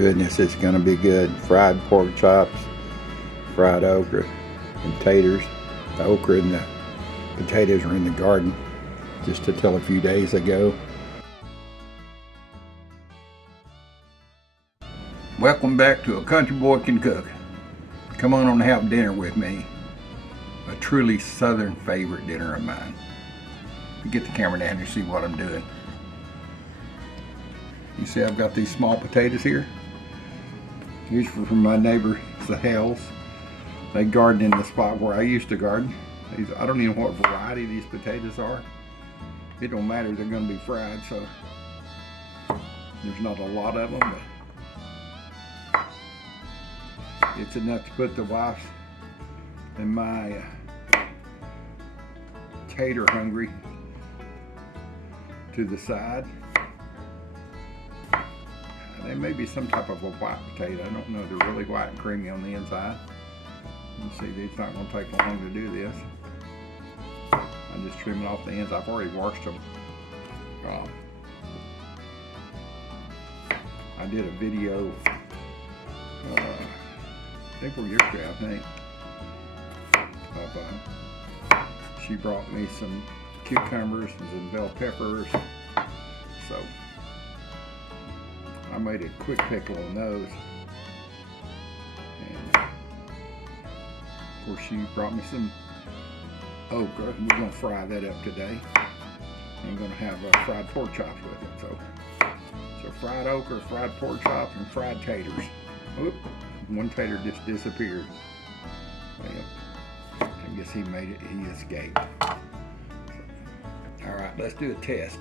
goodness, it's gonna be good. Fried pork chops, fried okra, and taters. The okra and the potatoes are in the garden just until a few days ago. Welcome back to A Country Boy Can Cook. Come on and have dinner with me. A truly southern favorite dinner of mine. Get the camera down here and see what I'm doing. You see I've got these small potatoes here. Here's from my neighbor, the Hells. They garden in the spot where I used to garden. I don't even know what variety these potatoes are. It don't matter, they're gonna be fried, so there's not a lot of them, but it's enough to put the wife and my tater hungry to the side. They may be some type of a white potato. I don't know. They're really white and creamy on the inside. You see, it's not going to take long to do this. I'm just trimming off the ends. I've already washed them. I did a video, I think we're yesterday, I think. She brought me some cucumbers and some bell peppers. So I made a quick pickle on those. And of course she brought me some okra. We're going to fry that up today. And I'm going to have fried pork chops with it. So fried okra, fried pork chops, and fried taters. Oop, one tater just disappeared. Well, I guess he made it, he escaped. All right, let's do a test.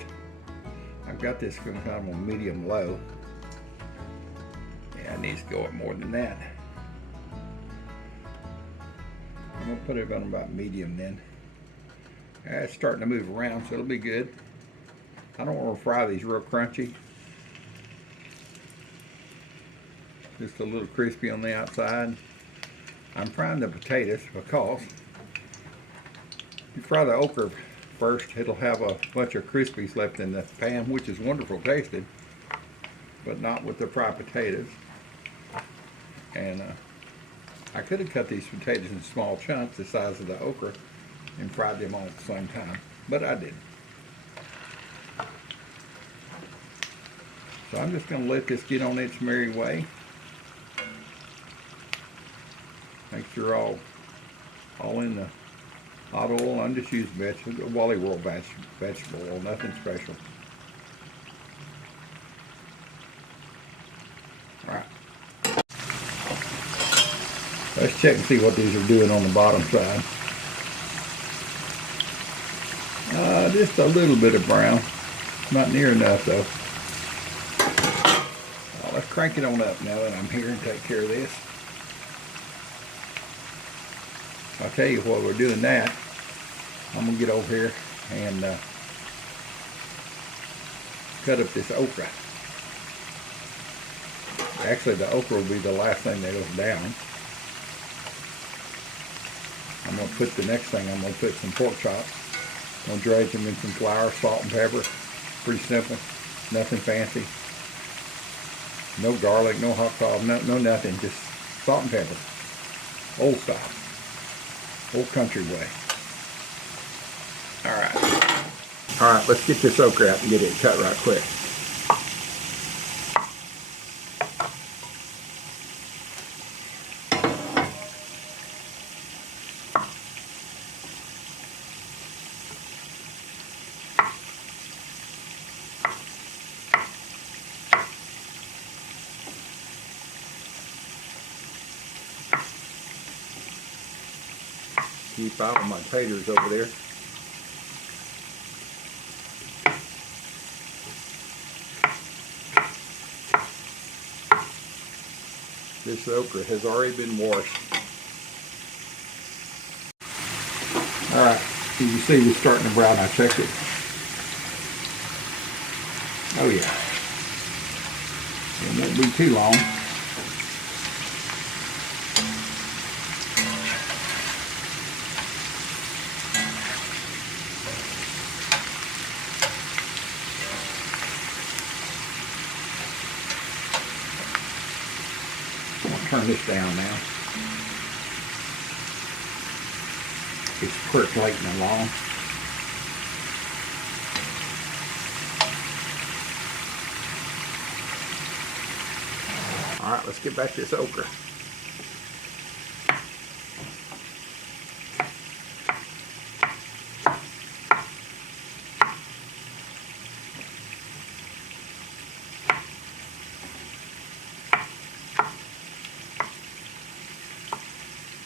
I've got this kind of on medium low. Yeah, it needs to go up more than that. I'm gonna put it on about medium then. It's starting to move around, so it'll be good. I don't want to fry these real crunchy. Just a little crispy on the outside. I'm frying the potatoes because if you fry the okra first, it'll have a bunch of crispies left in the pan, which is wonderful tasting, but not with the fried potatoes. And I could have cut these potatoes in small chunks the size of the okra and fried them all at the same time, but I didn't. So I'm just going to let this get on its merry way. Make sure all in the hot oil. I'm just using Wally World vegetable oil, nothing special. All right. Let's check and see what these are doing on the bottom side. Just a little bit of brown. Not near enough though. Let's crank it on up now that I'm here and take care of this. I'll tell you while we're doing that, I'm going to get over here and cut up this okra. Actually, the okra will be the last thing that goes down. I'm going to put the next thing, I'm going to put some pork chops. I'm going to dredge them in some flour, salt, and pepper. Pretty simple, nothing fancy. No garlic, no hot sauce, no nothing, just salt and pepper. Old style. Old country way. All right, let's get this okra out and get it cut right quick. Keep out of my taters over there. This okra has already been washed. All right, so you see it's starting to brown. I checked it. Oh yeah. It won't be too long. turn this down now. It's percolating along. All right, let's get back to this okra.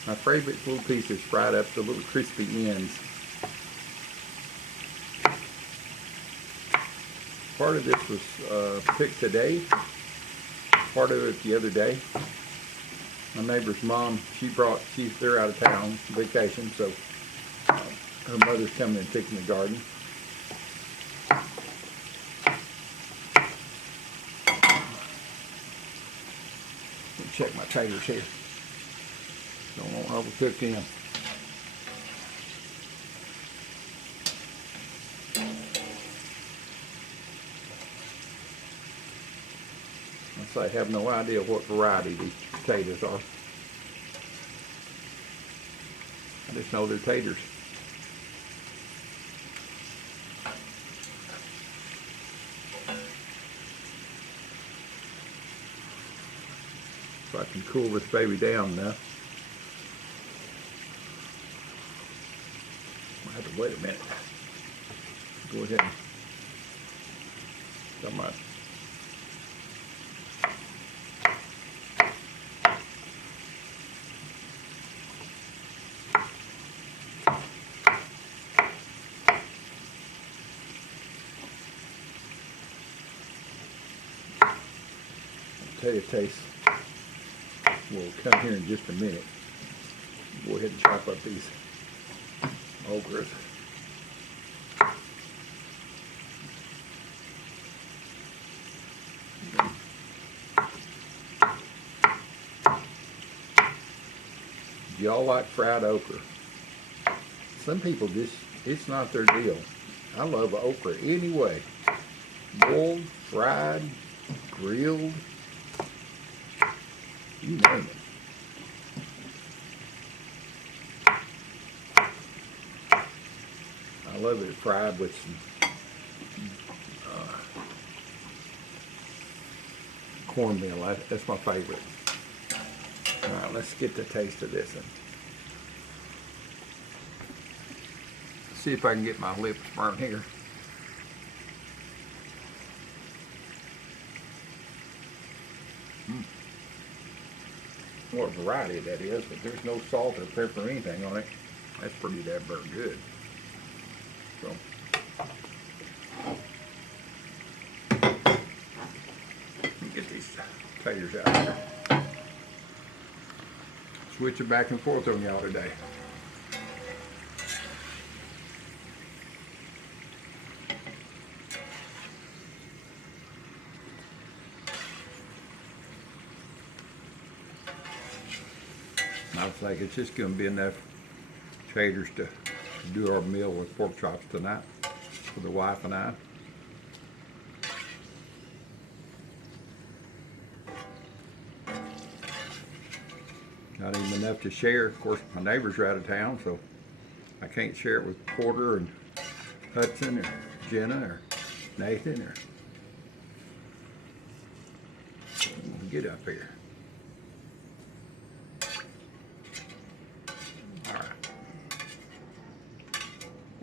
My favorite little piece is fried up the little crispy ends. Part of this was picked today, part of it the other day. My neighbor's mom, they're out of town, vacation, so her mother's coming and picking the garden. Let me check my taters here. Don't want to overcook them. I have no idea what variety these potatoes are. I just know they're taters. So I can cool this baby down now. I have to wait a minute. Go ahead and come on. Potato taste will come here in just a minute. Go ahead and chop up these okras. Do y'all like fried okra? Some people just, it's not their deal. I love okra anyway. Boiled, fried, grilled, you name it. I love it fried with some cornmeal. That's my favorite. All right, let's get the taste of this one. See if I can get my lips burnt here. What a variety that is, but there's no salt or pepper or anything on it. That's pretty damn good. So, let me get these taters out here. Switch it back and forth on y'all today. I was like, it's just going to be enough taters to do our meal with pork chops tonight for the wife and I. Not even enough to share. Of course, my neighbors are out of town, so I can't share it with Porter and Hudson or Jenna or Nathan or get up here.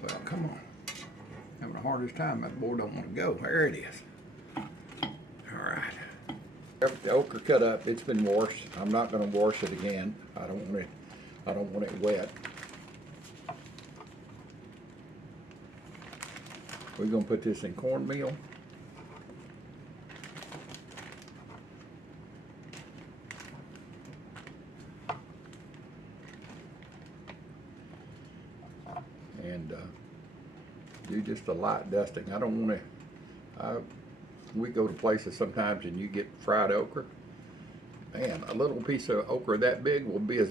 Well, come on. Having the hardest time. That boy don't want to go. There it is. All right. The okra cut up. It's been washed. I'm not going to wash it again. I don't want it wet. We're going to put this in cornmeal. And do just a light dusting. I don't want to, we go to places sometimes and you get fried okra. Man, a little piece of okra that big will be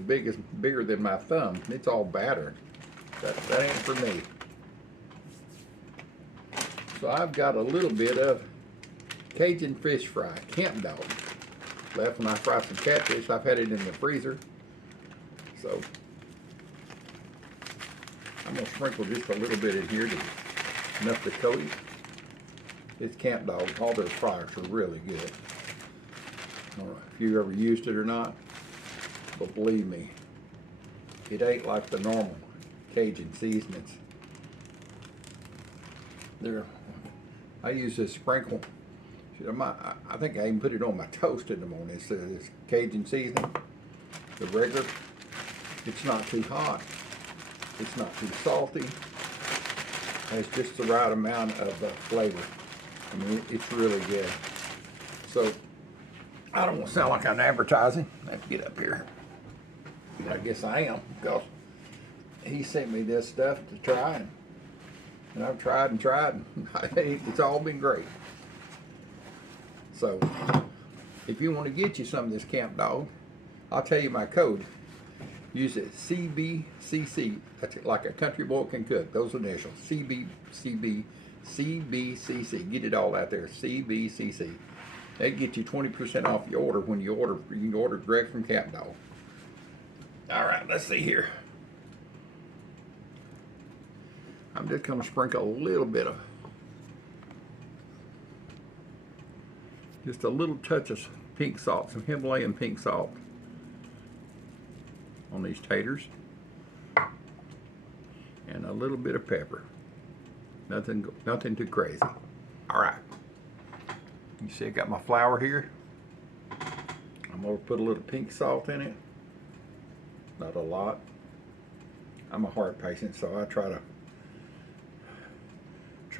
bigger than my thumb. It's all battered. That ain't for me. So I've got a little bit of Cajun fish fry, Camp Dog. left when I fry some catfish. I've had it in the freezer. So I'm gonna sprinkle just a little bit in here, enough to coat it. It's Camp Dog. All their products are really good. I don't know if you ever used it or not, but believe me, it ain't like the normal Cajun seasonings. I use this sprinkle. I think I even put it on my toast in the morning. It's this Cajun seasoning, the regular. It's not too hot. It's not too salty. It's just the right amount of flavor. I mean, it's really good. So, I don't want to sound like I'm advertising. I have to get up here. But I guess I am, because he sent me this stuff to try, and I've tried and tried, and it's all been great. So, if you want to get you some of this Camp Dog, I'll tell you my code. Use it CBCC. That's like a country boy can cook. Those initials. CBCC. Get it all out there. CBCC. That gets you 20% off your order when you order. You can order direct from Camp Dog. All right, let's see here. I'm just going to sprinkle a little bit of, just a little touch of pink salt, some Himalayan pink salt on these taters, and a little bit of pepper. Nothing too crazy. All right. You see I got my flour here. I'm gonna put a little pink salt in it. Not a lot. I'm a heart patient, so I try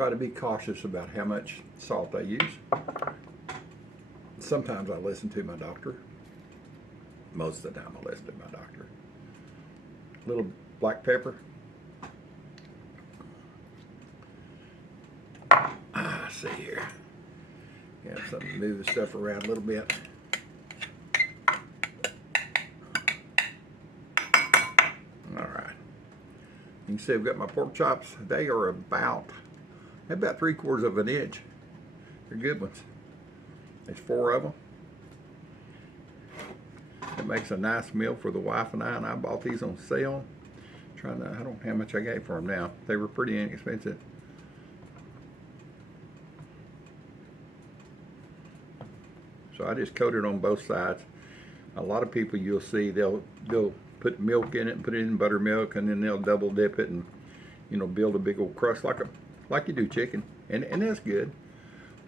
to be cautious about how much salt I use. Sometimes I listen to my doctor. Most of the time I listen to my doctor. A little black pepper. See here. Have something to move the stuff around a little bit. All right. You can see I've got my pork chops. They are about 3/4 of an inch. They're good ones. There's 4 of them. It makes a nice meal for the wife and I bought these on sale. I don't know how much I gave for them now. They were pretty inexpensive. So I just coat it on both sides. A lot of people you'll see they'll put milk in it and put it in buttermilk, and then they'll double dip it and build a big old crust like you do chicken, and that's good.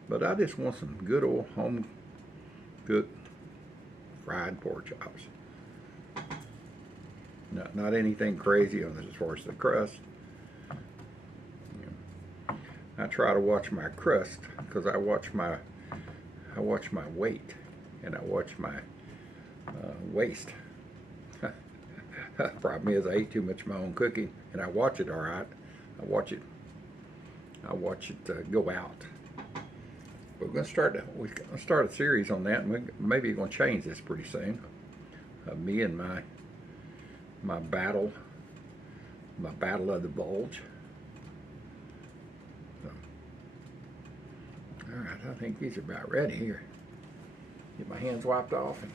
But I just want some good old home cooked fried pork chops. Not anything crazy on this as far as the crust. I try to watch my crust because I watch my weight, and I watch my waste. Problem is I eat too much of my own cooking, and I watch it all right. I watch it go out. We're going to start a series on that, and maybe we're going to change this pretty soon. Me and my battle of the bulge. So, all right, I think these are about ready here. Get my hands wiped off, and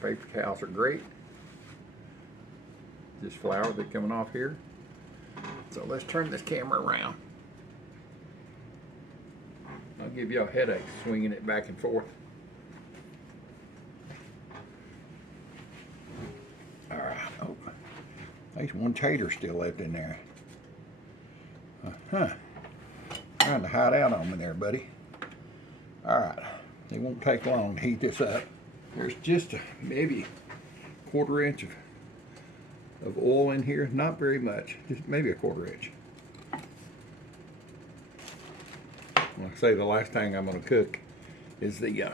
paper towels are great. This flour that's coming off here. So let's turn this camera around. I'll give you a headache swinging it back and forth. All right. Oh, there's one tater still left in there. Trying to hide out on me there, buddy. All right. It won't take long to heat this up. There's just maybe 1/4 inch of oil in here. Not very much. Just maybe 1/4 inch. Like I say, the last thing I'm going to cook is the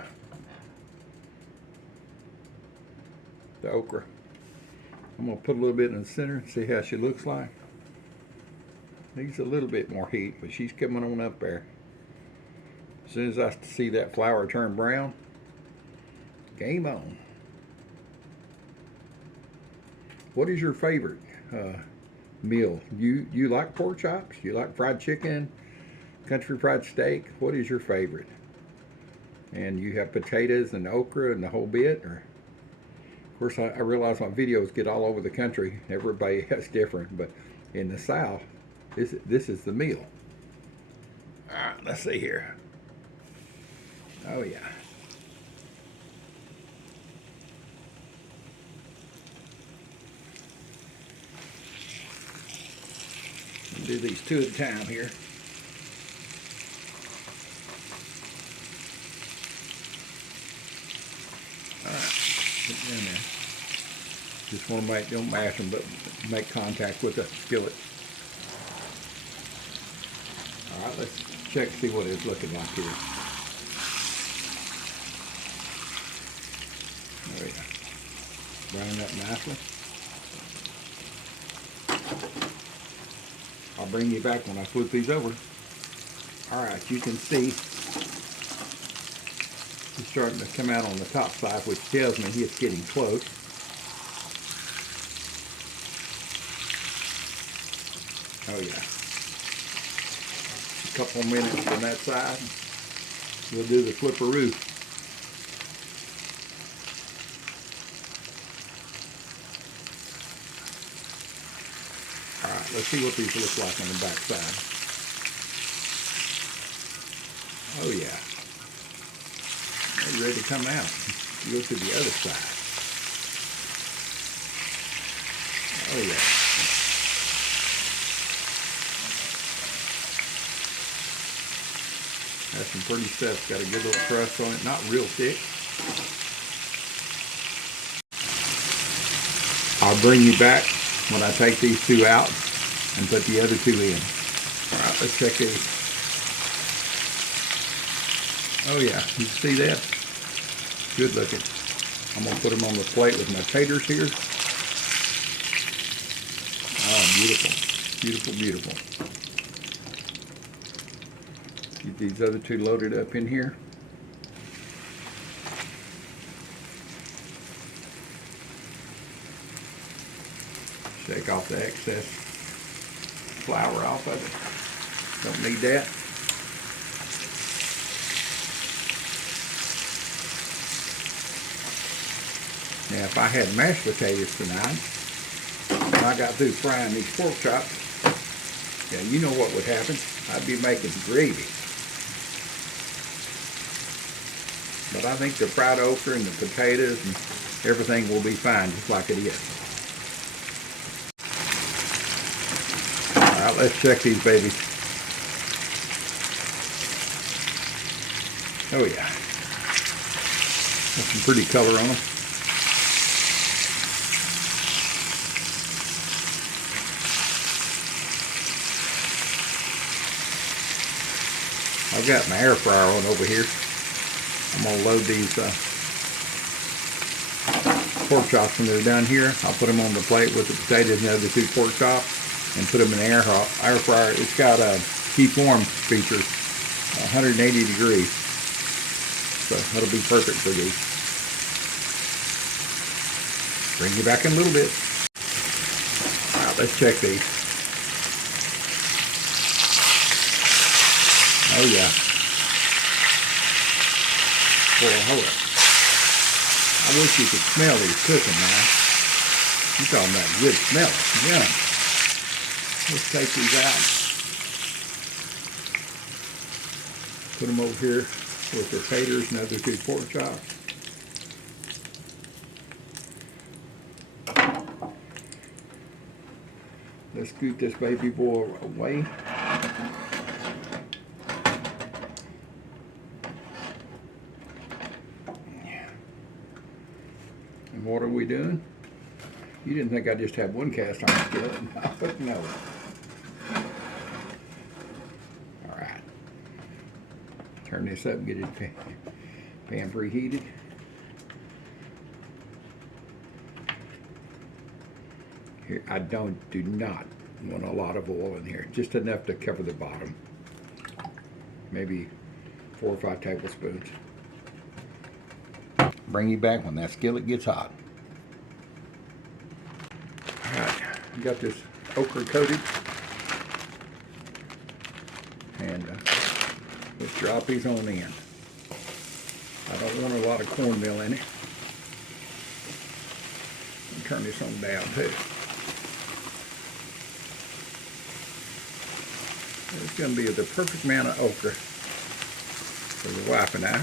okra. I'm going to put a little bit in the center and see how she looks like. Needs a little bit more heat, but she's coming on up there. As soon as I see that flour turn brown, game on. What is your favorite meal? You like pork chops? You like fried chicken? Country fried steak? What is your favorite? and you have potatoes and okra and the whole bit. Or, of course, I realize my videos get all over the country. Everybody has different, but in the South, this is the meal. All right, let's see here. Oh yeah. We'll do these two at a time here. All right, put it in there. Just want to don't mash them, but make contact with the skillet. All right, let's check, see what it's looking like here. Oh yeah, brown up nicely. I'll bring you back when I flip these over. All right, you can see it's starting to come out on the top side, which tells me it's getting close. Oh yeah. A couple minutes on that side. We'll do the flipperoo. All right, let's see what these look like on the back side. Oh yeah. They're ready to come out. Go to the other side. Oh yeah. That's some pretty stuff. Got a good little crust on it. Not real thick. I'll bring you back when I take these two out and put the other two in. All right, let's check these. Oh yeah, you can see that? Good looking. I'm gonna put them on the plate with my taters here. Oh, beautiful, beautiful, beautiful. Get these other two loaded up in here. Shake off the excess flour off of it. Don't need that. Now, if I had mashed potatoes tonight, and I got through frying these pork chops, yeah, you know what would happen. I'd be making gravy. But I think the fried okra and the potatoes and everything will be fine, just like it is. All right, let's check these babies. Oh yeah. Got some pretty color on them. I've got my air fryer on over here. I'm going to load these pork chops when they're done here. I'll put them on the plate with the potatoes and the other two pork chops and put them in the air fryer. It's got a keep warm feature, 180 degrees. So that'll be perfect for these. Bring you back in a little bit. All right, let's check these. Oh yeah. Boy, hold up. I wish you could smell these cooking now. You're talking about good smell. Yeah. Let's take these out. Put them over here with the taters and other two pork chops. Let's scoot this baby boy away. And what are we doing? You didn't think I just had one cast iron skillet? No. All right. Turn this up and get it pan preheated. Here, I do not want a lot of oil in here. Just enough to cover the bottom. Maybe 4 or 5 tablespoons. Bring you back when that skillet gets hot. All right, got this okra coated. And let's drop these on in. I don't want a lot of cornmeal in it. Turn this on down too. It's going to be the perfect amount of okra for the wife and I.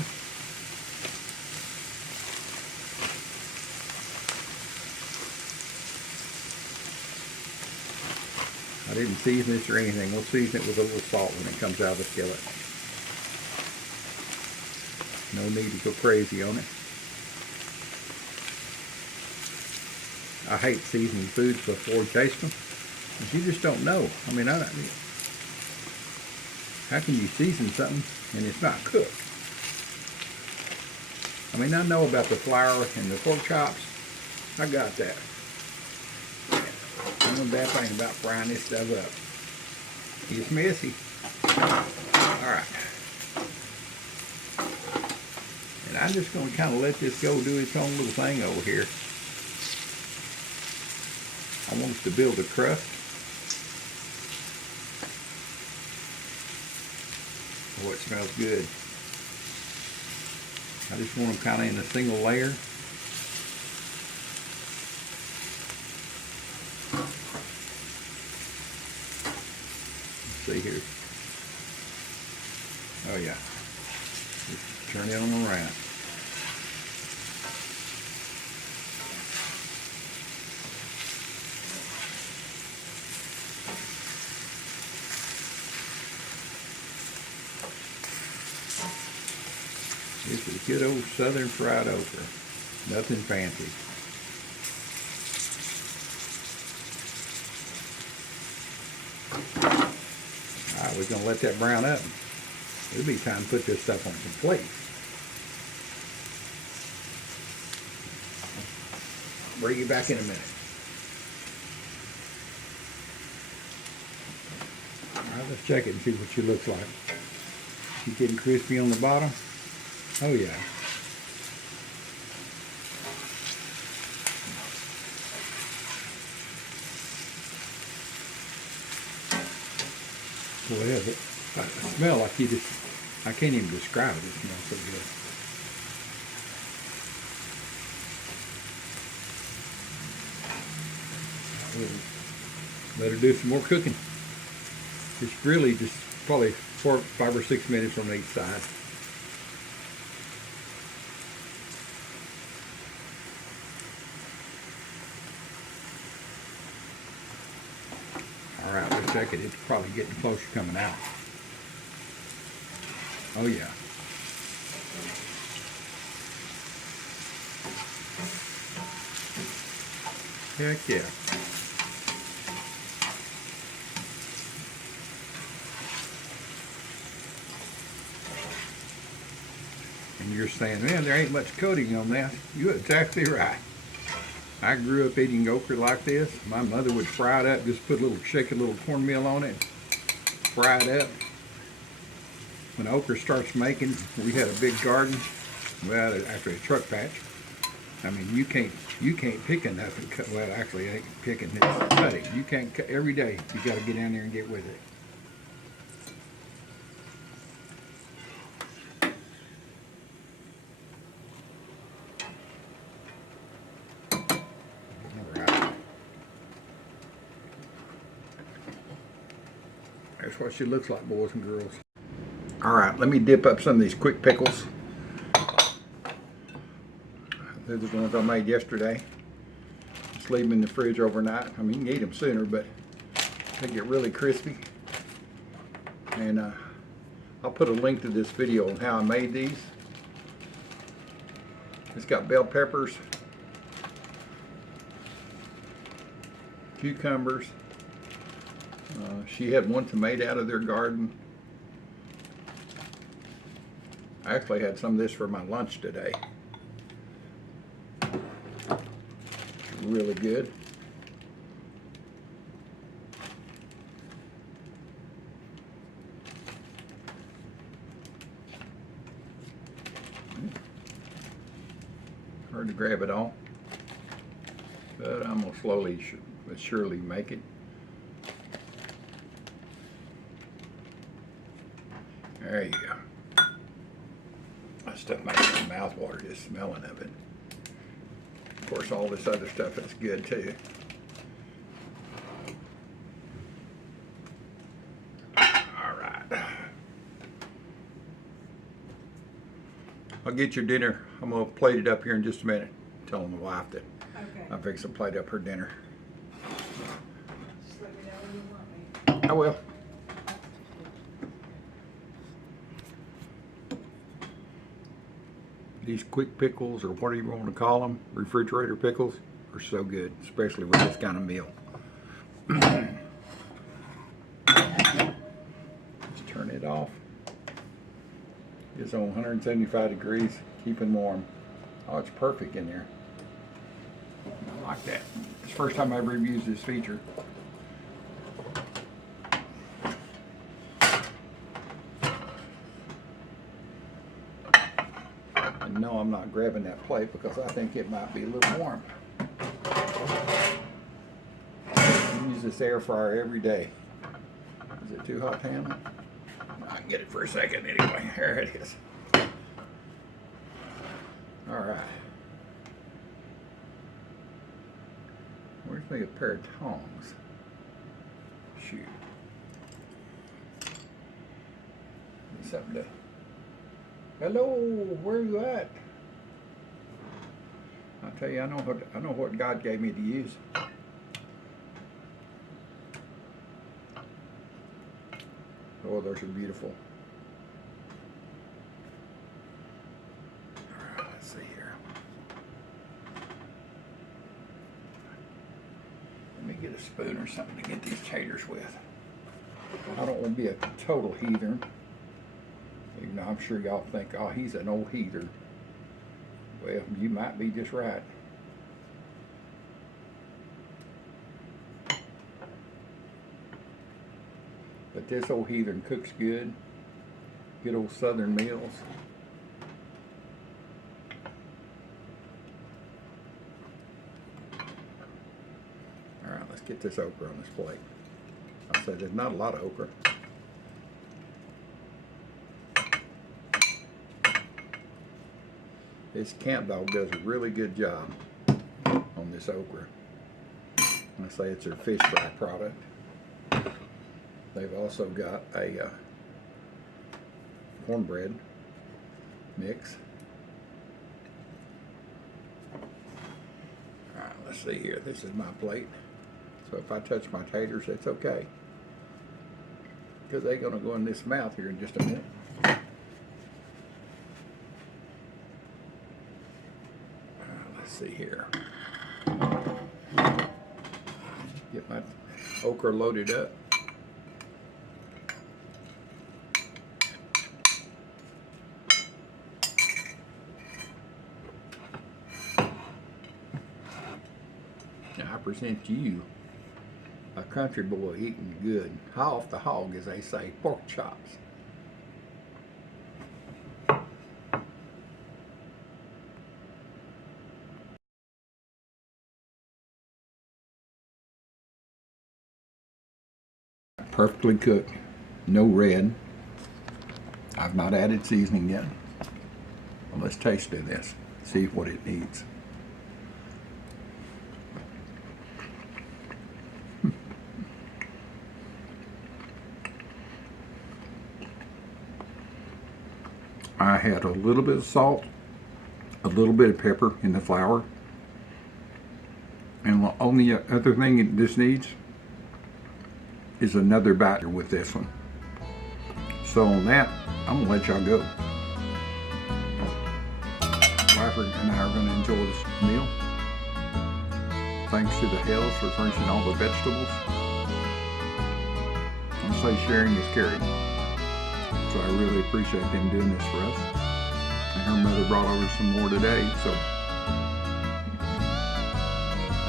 I didn't season this or anything. We'll season it with a little salt when it comes out of the skillet. No need to go crazy on it. I hate seasoning foods before you taste them, because you just don't know. I mean, how can you season something and it's not cooked? I mean, I know about the flour and the pork chops. I got that. The only bad thing about frying this stuff up, it's messy. All right. And I'm just going to kind of let this go do its own little thing over here. I want us to build a crust. Oh, it smells good. I just want them kind of in a single layer. Let's see here. Oh yeah. Just turn it on around. This is good old southern fried okra. Nothing fancy. Alright, we're going to let that brown up. It'll be time to put this stuff on some plates. I'll bring you back in a minute. Alright, let's check it and see what she looks like. She's getting crispy on the bottom. Oh yeah. Boy, it smell like I can't even describe it. It smells so good. Let her do some more cooking. It's really just probably 5 or 6 minutes on each side. All right, let's check it. It's probably getting close to coming out. Oh yeah. Heck yeah. And you're saying, man, there ain't much coating on that. You're exactly right. I grew up eating okra like this. My mother would fry it up, just shake a little cornmeal on it, fry it up. When okra starts making, we had a big garden, well, actually a truck patch. I mean, you can't pick enough and cut. Well, actually, it ain't picking, it's cutting. You can't cut every day. You got to get down there and get with it. That's what she looks like, boys and girls. All right, let me dip up some of these quick pickles. These are the ones I made yesterday. Just leave them in the fridge overnight. I mean, you can eat them sooner, but they get really crispy. And I'll put a link to this video on how I made these. It's got bell peppers, cucumbers. She had one tomato out of their garden. I actually had some of this for my lunch today. Really good. Hard to grab it all, but I'm gonna slowly but surely make it. There you go. stuff makes my mouth water just smelling of it. Of course, all this other stuff is good too. All right. I'll get your dinner. I'm gonna plate it up here in just a minute. Telling the wife that I'm fixing to plate up her dinner. Just let me know when you want me. I will. These quick pickles, or whatever you want to call them, refrigerator pickles, are so good, especially with this kind of meal. Let's turn it off. It's on 175 degrees, keeping warm. Oh, it's perfect in there. I like that. It's the first time I ever used this feature. And no, I'm not grabbing that plate because I think it might be a little warm. I use this air fryer every day. Is it too hot to handle? I can get it for a second anyway. There it is. All right. Where's me a pair of tongs? Shoot. Something to. Hello, where are you at? I tell you, I know what God gave me to use. Oh, those are beautiful. All right, let's see here. Let me get a spoon or something to get these taters with. I don't want to be a total heathen. You know, I'm sure y'all think, oh, he's an old heather. Well, you might be just right. But this old heathen cooks good. Good old southern meals. All right, let's get this okra on this plate. I said there's not a lot of okra. This Camp Dog does a really good job on this okra. I say it's their fish fry product. They've also got a cornbread mix. All right, let's see here. This is my plate. So if I touch my taters, it's okay, because they're going to go in this mouth here in just a minute. Let's see here. Get my okra loaded up. Now I present you a country boy eating good, high off the hog, as they say, pork chops. Perfectly cooked, no red. I've not added seasoning yet. Well, let's taste this, see what it needs. I had a little bit of salt, a little bit of pepper in the flour, and the only other thing this needs is another batter with this one. So on that, I'm gonna let y'all go. Wife and I are gonna enjoy this meal. Thanks to the Hells for furnishing all the vegetables. And say sharing is caring. So I really appreciate them doing this for us. And her mother brought over some more today, so.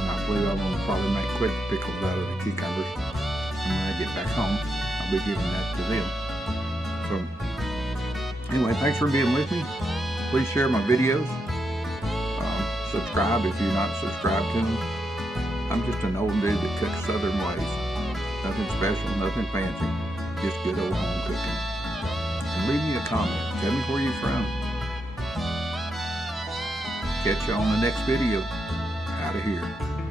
And I believe I'm gonna probably make quick pickles out of the cucumbers. And when I get back home, I'll be giving that to them. So, anyway, thanks for being with me. Please share my videos. Subscribe if you're not subscribed to them. I'm just an old dude that cooks southern ways. Nothing special, nothing fancy. Just good old home cooking. And leave me a comment. Tell me where you're from. Catch you on the next video. Out of here.